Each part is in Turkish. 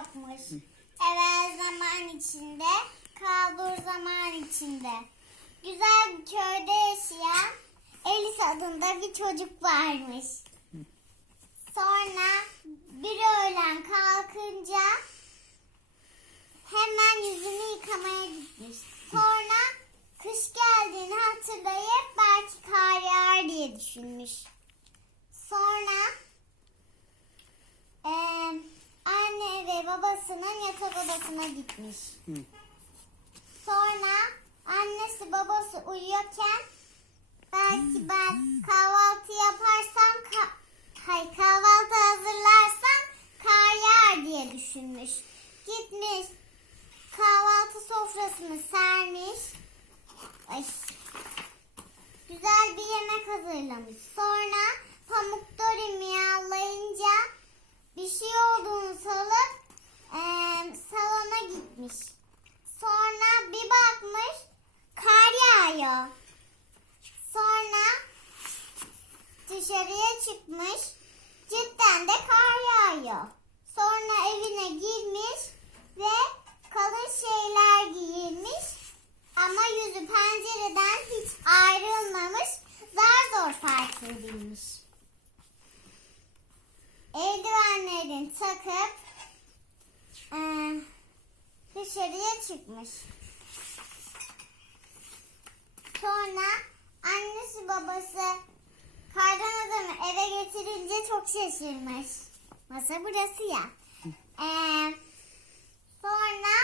yokmuş. Evvel zaman içinde, kalbur zaman içinde. Güzel bir köyde yaşayan Elis adında bir çocuk varmış. Sonra bir öğlen kalkınca hemen yüzünü yıkamaya gitmiş. Sonra kış geldiğini hatırlayıp belki kar yağar diye düşünmüş. Sonra eee, anne ve babasının yatak odasına gitmiş. Hı. Sonra annesi babası uyuyorken belki ben kahvaltı yaparsam ka- hay kahvaltı hazırlarsam kar yağar diye düşünmüş. Gitmiş kahvaltı sofrasını sermiş. Ay, güzel bir yemek hazırlamış. Sonra pamuk Dori miyavlayınca bir şey olduğunu salıp eee, salona gitmiş. Sonra bir bakmış kar yağıyor. Sonra dışarıya çıkmış. Cidden de kar yağıyor. Sonra evine girmiş ve kalın şeyler giyinmiş. Ama yüzü pencereden hiç ayrılmamış. Zar zor fark edilmiş. Eldivenlerini takıp eee, dışarıya çıkmış. Sonra annesi babası kardan adamı eve getirince çok şaşırmış. Masa burası ya. Ee, sonra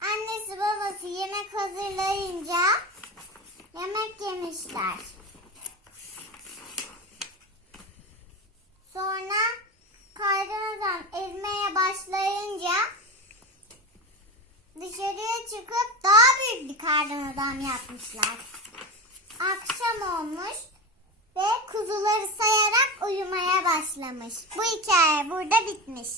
annesi babası yemek hazırlayınca yemek yemişler. Sonra kardan adam ezmeye başlayınca dışarıya çıkıp daha büyük bir kardan adam yapmışlar. Akşam olmuş ve kuzuları sayarak uyumaya başlamış. Bu hikaye burada bitmiş.